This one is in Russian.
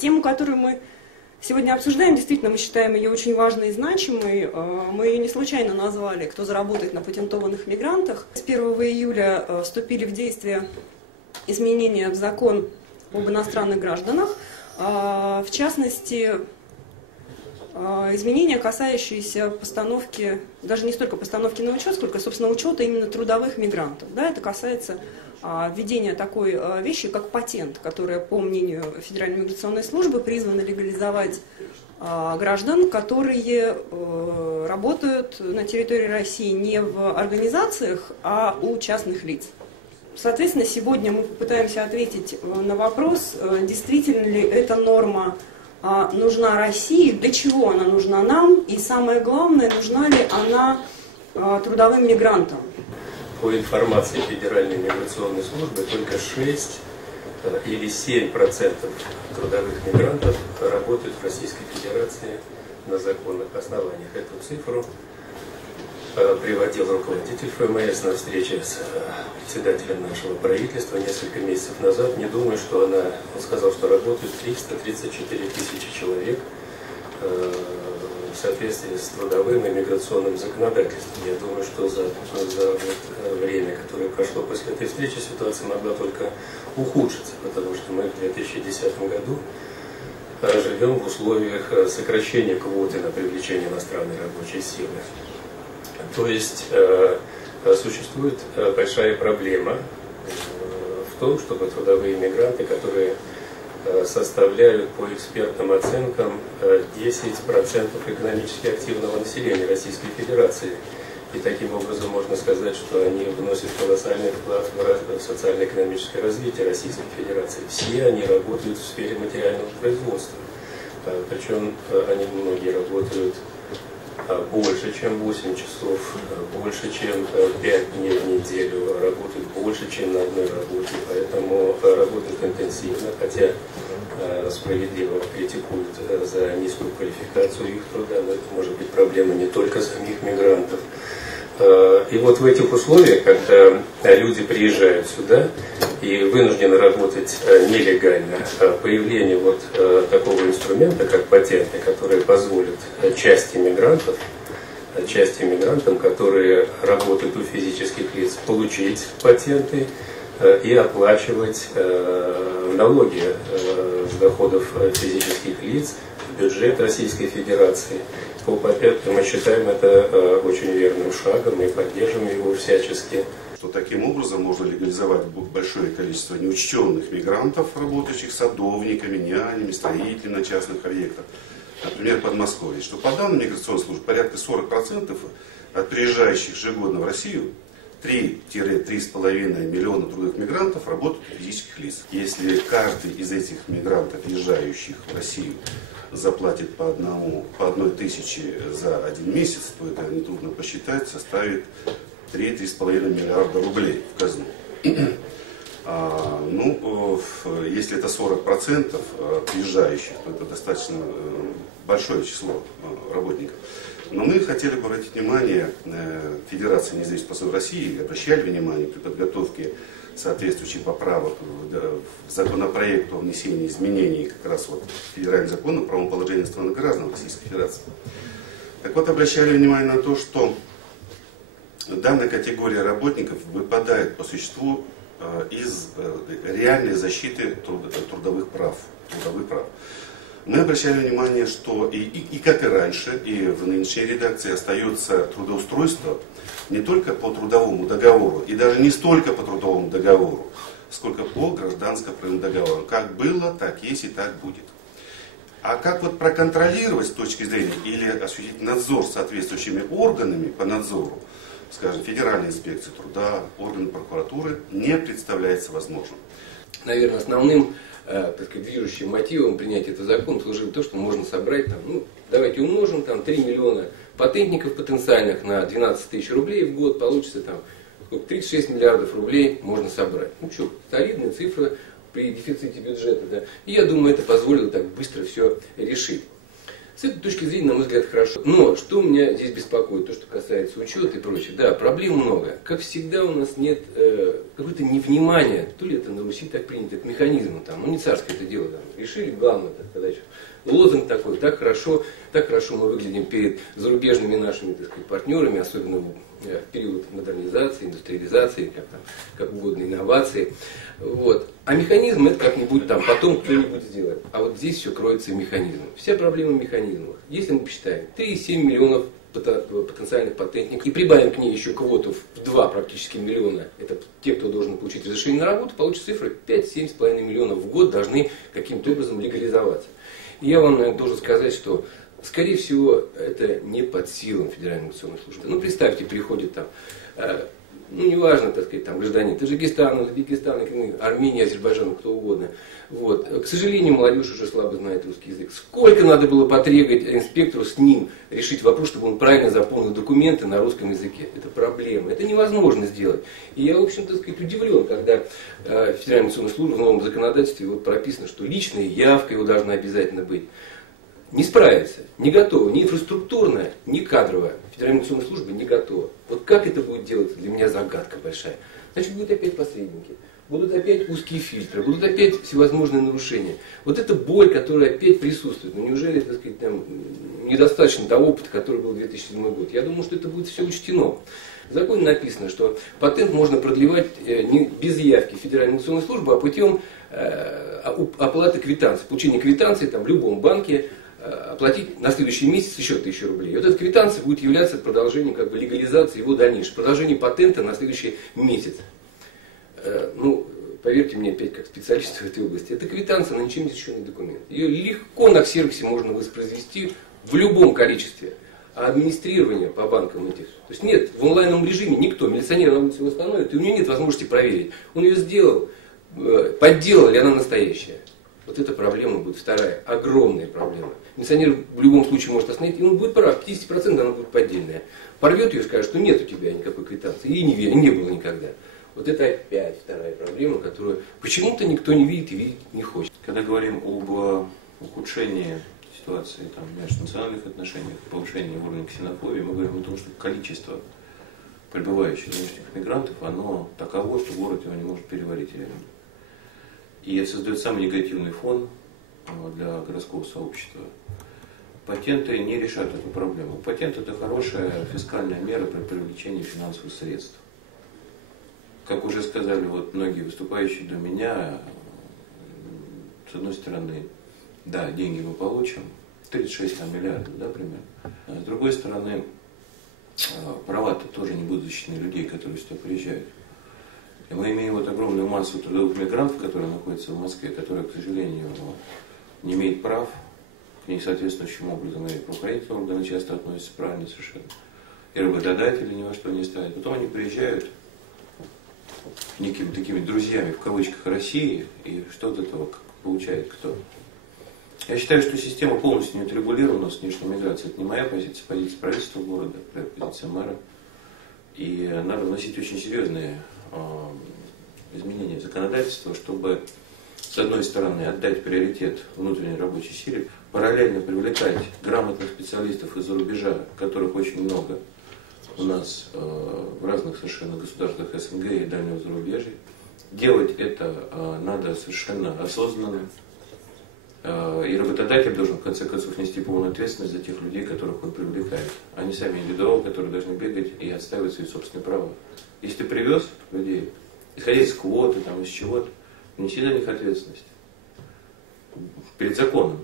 Тему, которую мы сегодня обсуждаем, действительно, мы считаем ее очень важной и значимой. Мы ее не случайно назвали «Кто заработает на патентованных мигрантах». С 1 июля вступили в действие изменения в закон об иностранных гражданах, в частности, изменения, касающиеся постановки, даже не столько постановки на учет, сколько, собственно, учета именно трудовых мигрантов. Да, это касается введения такой вещи, как патент, которая, по мнению Федеральной миграционной службы, призвана легализовать граждан, которые работают на территории России не в организациях, а у частных лиц. Соответственно, сегодня мы попытаемся ответить на вопрос, действительно ли эта норма нужна России, для чего она нужна нам, и самое главное, нужна ли она трудовым мигрантам. По информации Федеральной миграционной службы, только 6 или 7% трудовых мигрантов работают в Российской Федерации на законных основаниях. Эту цифру приводил руководитель ФМС на встрече с председателем нашего правительства несколько месяцев назад. Не думаю, что он сказал, что работают 334 тысячи человек в соответствии с трудовым и миграционным законодательством. Я думаю, что за время, которое прошло после этой встречи, ситуация могла только ухудшиться, потому что мы в 2010 году живем в условиях сокращения квоты на привлечение иностранной рабочей силы. То есть существует большая проблема в том, чтобы трудовые мигранты, которые составляют по экспертным оценкам 10% экономически активного населения Российской Федерации. И таким образом можно сказать, что они вносят колоссальный вклад в социально-экономическое развитие Российской Федерации. Все они работают в сфере материального производства. Причем они многие работают больше, чем 8 часов, больше, чем 5 дней в неделю, работают больше, чем на одной работе, поэтому работают интенсивно, хотя справедливо критикуют за низкую квалификацию их труда, но это может быть проблема не только самих мигрантов. И вот в этих условиях, когда люди приезжают сюда и вынуждены работать нелегально, появление вот такого инструмента, как патенты, которые позволят части мигрантам, которые работают у физических лиц, получить патенты и оплачивать налоги с доходов физических лиц в бюджет Российской Федерации. Мы считаем это очень верным шагом и поддерживаем его всячески. Что таким образом можно легализовать большое количество неучтенных мигрантов, работающих садовниками, нянями, строителями на частных объектах, например, в Подмосковье. Что по данным миграционной службы порядка 40% от приезжающих ежегодно в Россию 3-3,5 миллиона трудовых мигрантов работают у физических лиц. Если каждый из этих мигрантов, въезжающих в Россию, заплатит по одной тысяче за один месяц, то это нетрудно посчитать, составит 3-3,5 миллиарда рублей в казну. Если это 40% приезжающих, то это достаточно большое число работников. Но мы хотели бы обратить внимание Федерации независимых посольств России, обращали внимание при подготовке соответствующих поправок в законопроект о внесении изменений как раз вот в федеральный закон о правовом положении иностранных граждан Российской Федерации. Так вот, обращали внимание на то, что данная категория работников выпадает по существу из реальной защиты трудовых прав. Мы обращали внимание, что и как и раньше, и в нынешней редакции остается трудоустройство не только по трудовому договору, и даже не столько по трудовому договору, сколько по гражданско-правовым договорам. Как было, так есть и так будет. А как вот проконтролировать с точки зрения или осуществить надзор соответствующими органами по надзору, скажем, Федеральной инспекции труда, органы прокуратуры, не представляется возможным. Наверное, основным движущим мотивом принятия этого закона служит то, что можно собрать, давайте умножим 3 миллиона патентников потенциальных на 12 тысяч рублей в год, получится 36 миллиардов рублей можно собрать. Солидная цифра при дефиците бюджета. Да? И я думаю, это позволило так быстро все решить. С этой точки зрения, на мой взгляд, хорошо. Но что меня здесь беспокоит, то, что касается учета и прочее. Да, проблем много. Как всегда, у нас нет какое-то невнимание, то ли это на Руси так принято, к механизму, там, ну не царское это дело, там, решили, главное, когда лозунг такой, так хорошо мы выглядим перед зарубежными нашими, так сказать, партнерами, особенно в период модернизации, индустриализации, как угодно, инновации. Вот. А механизм это как-нибудь там потом кто-нибудь сделает. А вот здесь все кроется в механизме. Вся проблема в механизмах. Если мы посчитаем 3,7 миллионов потенциальных патентников и прибавим к ней еще квоту в 2 практически миллиона, это те, кто должен получить разрешение на работу, получится цифра 5-7,5 миллионов в год должны каким-то образом легализоваться. И я вам должен сказать, что скорее всего это не под силам Федеральной миграционной службы. Ну представьте, приходит там, ну неважно, так сказать, там гражданин Таджикистана, Узбекистана, Армении, Азербайджана, кто угодно. Вот. К сожалению, молодежь уже слабо знает русский язык. Сколько надо было потребовать инспектору с ним решить вопрос, чтобы он правильно заполнил документы на русском языке. Это проблема. Это невозможно сделать. И я, в общем-то, так сказать, удивлен, когда Федеральная миграционная служба в новом законодательстве вот прописано, что личная явка его должна обязательно быть. Не справится, не готова, ни инфраструктурная, ни кадровая. Федеральная миграционная служба не готова. Вот как это будет делаться, для меня загадка большая. Значит, будут опять посредники, будут опять узкие фильтры, будут опять всевозможные нарушения. Вот эта боль, которая опять присутствует, ну неужели, так сказать, там, недостаточно того опыта, который был в 2007 год? Я думаю, что это будет все учтено. В законе написано, что патент можно продлевать не без явки Федеральной миграционной службы, а путем оплаты квитанции, получения квитанции там, в любом банке, оплатить на следующий месяц еще 1000 рублей. И вот эта квитанция будет являться продолжением как бы, легализации его дальнейшей, продолжением патента на следующий месяц. Ну, поверьте мне, опять как специалист в этой области, это квитанция на ничем не защищенный документ. Ее легко на ксероксе можно воспроизвести в любом количестве. А администрирование по банкам этих, то есть нет, в онлайновом режиме никто, милиционер на улице его остановит, и у него нет возможности проверить. Он ее сделал, подделал ли она настоящая. Вот эта проблема будет вторая, огромная проблема. Милиционер в любом случае может остановить, и он будет прав, 50% она будет поддельная. Порвет ее и скажет, что нет у тебя никакой квитанции, и не было никогда. Вот это опять вторая проблема, которую почему-то никто не видит и видеть не хочет. Когда говорим об ухудшении ситуации там, в межнациональных отношениях, повышении уровня ксенофобии, мы говорим о том, что количество прибывающих внешних мигрантов, оно таково, что город его не может переварить реально. И это создает самый негативный фон для городского сообщества. Патенты не решают эту проблему. Патент – это хорошая фискальная мера при привлечении финансовых средств. Как уже сказали вот многие выступающие до меня, с одной стороны, да, деньги мы получим, 36 миллиардов, да, примерно. А с другой стороны, права-то тоже не будут защищены людей, которые сюда приезжают. И мы имеем вот огромную массу трудовых мигрантов, которые находятся в Москве, которые, к сожалению, не имеют прав, к ней соответствующим образом и правоохранительные органы часто относятся правильно совершенно. И работодатели ни во что не ставят. Потом они приезжают некими такими друзьями, в кавычках, России, и что от этого получает кто? Я считаю, что система полностью не отрегулирована с внешней миграцией. Это не моя позиция, позиция правительства города, позиция мэра. И надо вносить очень серьезные изменения в законодательство, чтобы, с одной стороны, отдать приоритет внутренней рабочей силе, параллельно привлекать грамотных специалистов из-за рубежа, которых очень много у нас в разных совершенно государствах СНГ и дальнего зарубежья. Делать это надо совершенно осознанно. И работодатель должен в конце концов нести полную ответственность за тех людей, которых он привлекает. Они сами индивидуалы, которые должны бегать и отстаивать свои собственные права. Если ты привез людей, исходя из квоты, там, из чего-то, неси за них ответственность перед законом.